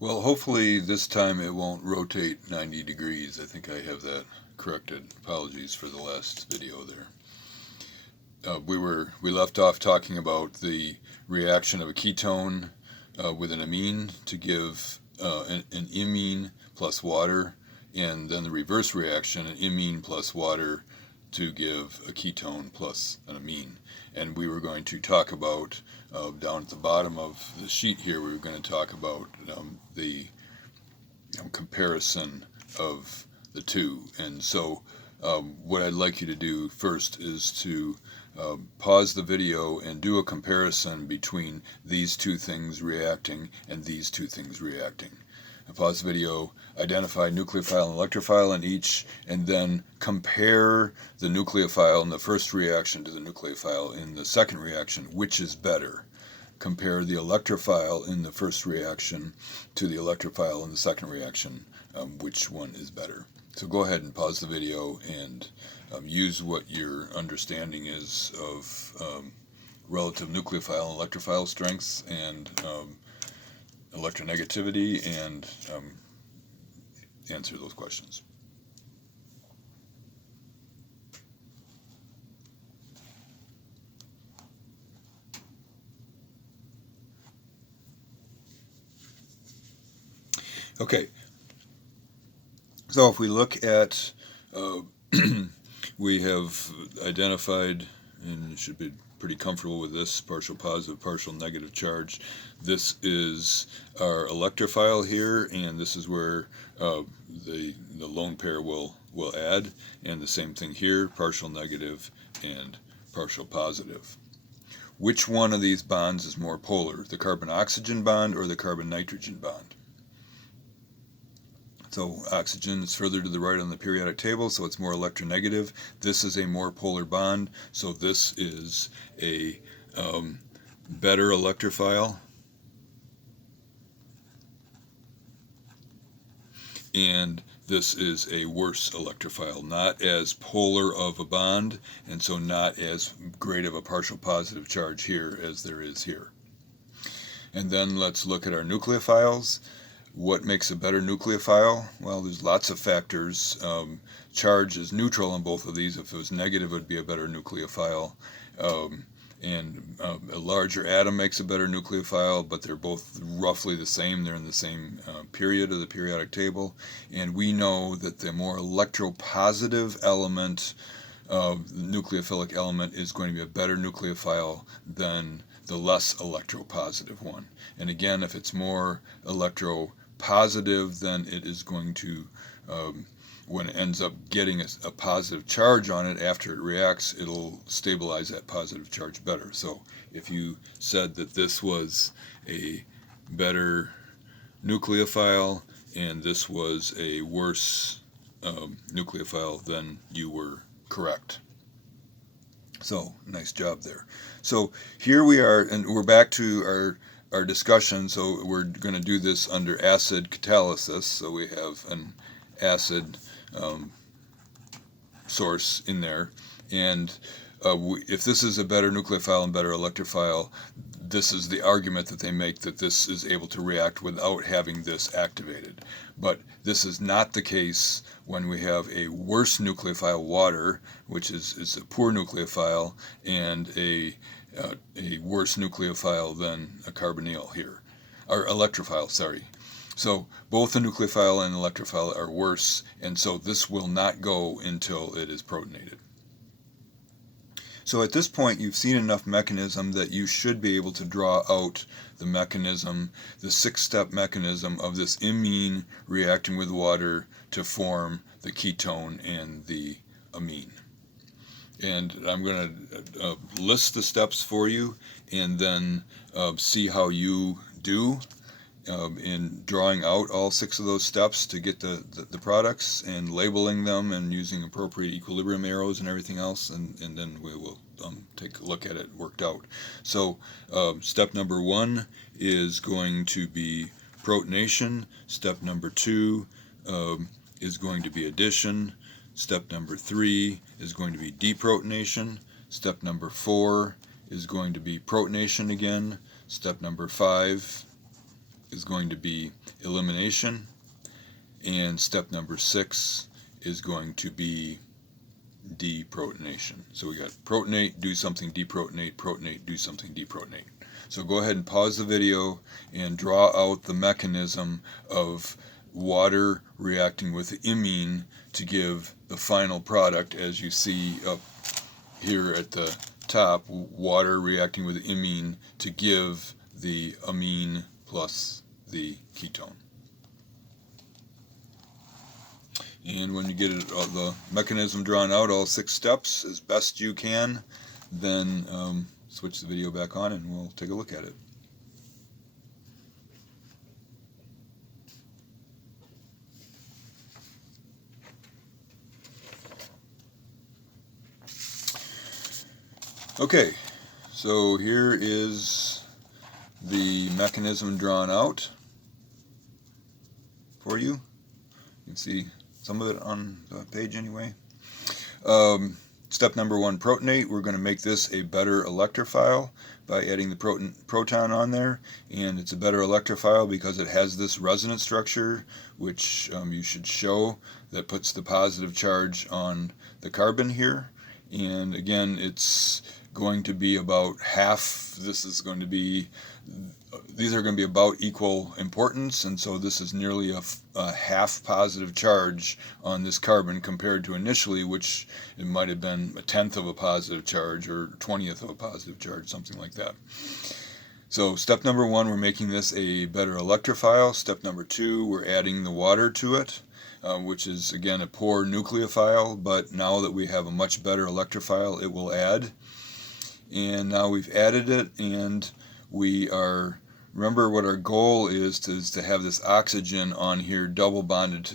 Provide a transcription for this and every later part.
Well, hopefully this time it won't rotate 90 degrees. I think I have that corrected. Apologies for the last video there. We left off talking about the reaction of a ketone with an amine to give an imine plus water, and then the reverse reaction, an imine plus water to give a ketone plus an amine. And we were going to talk about, down at the bottom of the sheet here, we were going to talk about the comparison of the two. And so what I'd like you to do first is to pause the video and do a comparison between these two things reacting and these two things reacting. Pause the video, identify nucleophile and electrophile in each, and then compare the nucleophile in the first reaction to the nucleophile in the second reaction. Which is better? Compare the electrophile in the first reaction to the electrophile in the second reaction. Which one is better? So go ahead and pause the video and use what your understanding is of relative nucleophile and electrophile strengths and electronegativity, and answer those questions. Okay, so if we look at, we have identified, and you should be pretty comfortable with this, partial positive, partial negative charge. This is our electrophile here, and this is where the lone pair will add, and the same thing here, partial negative and partial positive. Which one of these bonds is more polar, the carbon-oxygen bond or the carbon-nitrogen bond? So oxygen is further to the right on the periodic table, so it's more electronegative. This is a more polar bond, so this is a better electrophile. And this is a worse electrophile, not as polar of a bond, and so not as great of a partial positive charge here as there is here. And then let's look at our nucleophiles. What makes a better nucleophile? Well, there's lots of factors. Charge is neutral on both of these. If it was negative, it would be a better nucleophile. And a larger atom makes a better nucleophile, but they're both roughly the same. They're in the same period of the periodic table. And we know that the more electropositive element, nucleophilic element, is going to be a better nucleophile than the less electropositive one. And again, if it's more electropositive, then it is going to, when it ends up getting a positive charge on it after it reacts, it'll stabilize that positive charge better. So if you said that this was a better nucleophile and this was a worse nucleophile, then you were correct. So nice job there. So here we are, and we're back to our discussion. So we're going to do this under acid catalysis. So we have an acid source in there, and if this is a better nucleophile and better electrophile, this is the argument that they make, that this is able to react without having this activated. But this is not the case when we have a worse nucleophile, water, which is a poor nucleophile, and a worse nucleophile than a carbonyl here, or electrophile, sorry. So both the nucleophile and electrophile are worse, and so this will not go until it is protonated. So at this point, you've seen enough mechanism that you should be able to draw out the mechanism, the 6-step mechanism of this imine reacting with water to form the ketone and the amine. And I'm going to list the steps for you, and then see how you do in drawing out all 6 of those steps to get the products and labeling them and using appropriate equilibrium arrows and everything else, and then we will take a look at it worked out. So step number 1 is going to be protonation. Step number 2 is going to be addition. Step number 3 is going to be deprotonation. Step number 4 is going to be protonation again. Step number 5 is going to be elimination, and step number 6 is going to be deprotonation. So we got protonate, do something, deprotonate, protonate, do something, deprotonate. So go ahead and pause the video and draw out the mechanism of water reacting with imine to give the final product, as you see up here at the top, water reacting with imine to give the amine plus the ketone. And when you get it, the mechanism drawn out, all 6 steps as best you can, then switch the video back on and we'll take a look at it. Okay, so here is the mechanism drawn out for you. You can see some of it on the page anyway. Step number 1, protonate. We're going to make this a better electrophile by adding the proton on there, and it's a better electrophile because it has this resonance structure, which you should show, that puts the positive charge on the carbon here. And again, it's going to be about half. These are going to be about equal importance, and so this is nearly a half positive charge on this carbon compared to initially, which it might have been a 1/10 of a positive charge or 20th of a positive charge, something like that. So step number 1, we're making this a better electrophile. Step number 2, we're adding the water to it, which is again a poor nucleophile, but now that we have a much better electrophile, it will add. And now we've added it, and we are, remember what our goal is to have this oxygen on here double bonded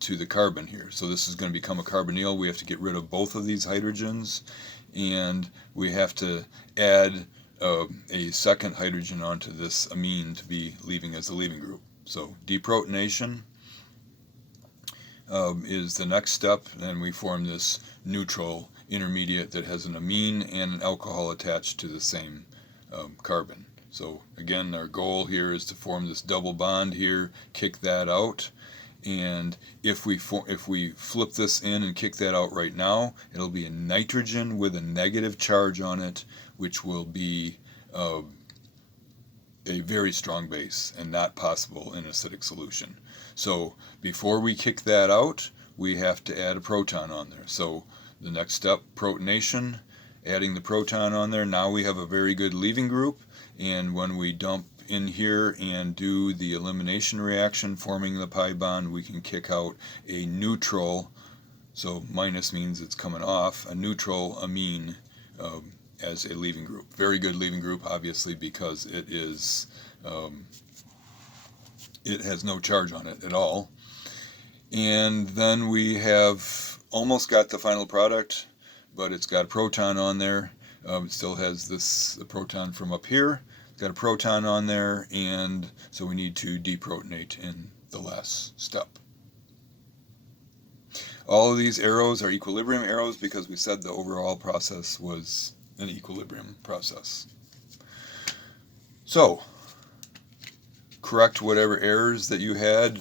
to the carbon here. So this is going to become a carbonyl. We have to get rid of both of these hydrogens, and we have to add a second hydrogen onto this amine to be leaving as the leaving group. So deprotonation is the next step, and we form this neutral intermediate that has an amine and an alcohol attached to the same carbon. So again, our goal here is to form this double bond here, kick that out, and if we flip this in and kick that out right now, it'll be a nitrogen with a negative charge on it, which will be a very strong base and not possible in acidic solution. So before we kick that out, we have to add a proton on there. So the next step, protonation, adding the proton on there. Now we have a very good leaving group, and when we dump in here and do the elimination reaction forming the pi bond, we can kick out a neutral, so minus means it's coming off, a neutral amine as a leaving group. Very good leaving group, obviously, because it has no charge on it at all. And then we have almost got the final product, but it's got a proton on there. It still has the proton from up here. It's got a proton on there, and so we need to deprotonate in the last step. All of these arrows are equilibrium arrows because we said the overall process was an equilibrium process. So correct whatever errors that you had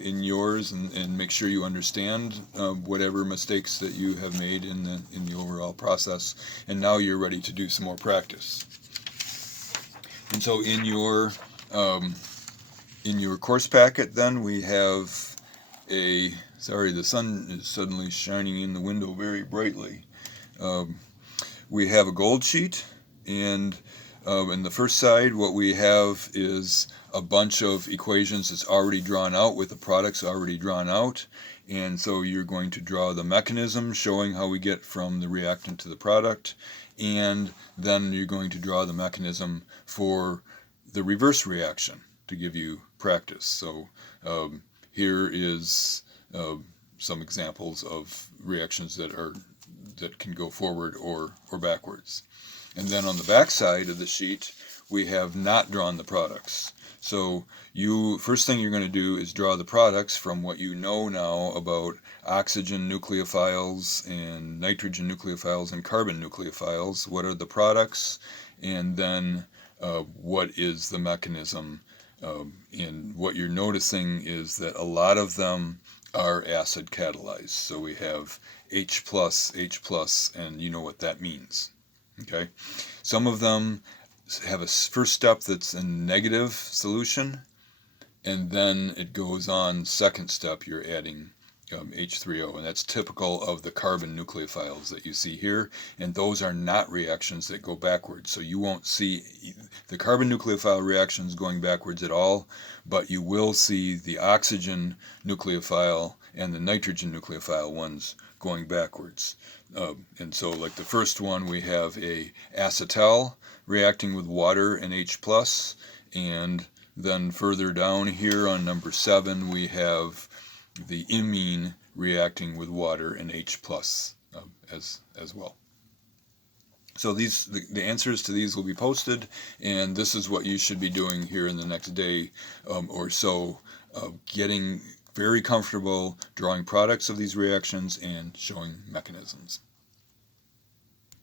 in yours, and make sure you understand whatever mistakes that you have made in the overall process. And now you're ready to do some more practice. And so in your course packet, then we have sorry, the sun is suddenly shining in the window very brightly. We have a gold sheet, and in the first side, what we have is a bunch of equations that's already drawn out with the products already drawn out. And so you're going to draw the mechanism showing how we get from the reactant to the product, and then you're going to draw the mechanism for the reverse reaction to give you practice. So here is some examples of reactions that can go forward or backwards. And then on the back side of the sheet, we have not drawn the products. So first thing you're going to do is draw the products from what you know now about oxygen nucleophiles and nitrogen nucleophiles and carbon nucleophiles. What are the products? And then what is the mechanism And what you're noticing is that a lot of them are acid catalyzed. So we have H+, and you know what that means. Okay, some of them have a first step that's a negative solution, and then it goes on, second step, you're adding H3O, and that's typical of the carbon nucleophiles that you see here, and those are not reactions that go backwards. So you won't see the carbon nucleophile reactions going backwards at all, but you will see the oxygen nucleophile and the nitrogen nucleophile ones going backwards. And so like the first one, we have a acetal reacting with water and H+, and then further down here on number 7, we have the imine reacting with water and H+, as well. So the answers to these will be posted, and this is what you should be doing here in the next day or so, getting very comfortable drawing products of these reactions and showing mechanisms.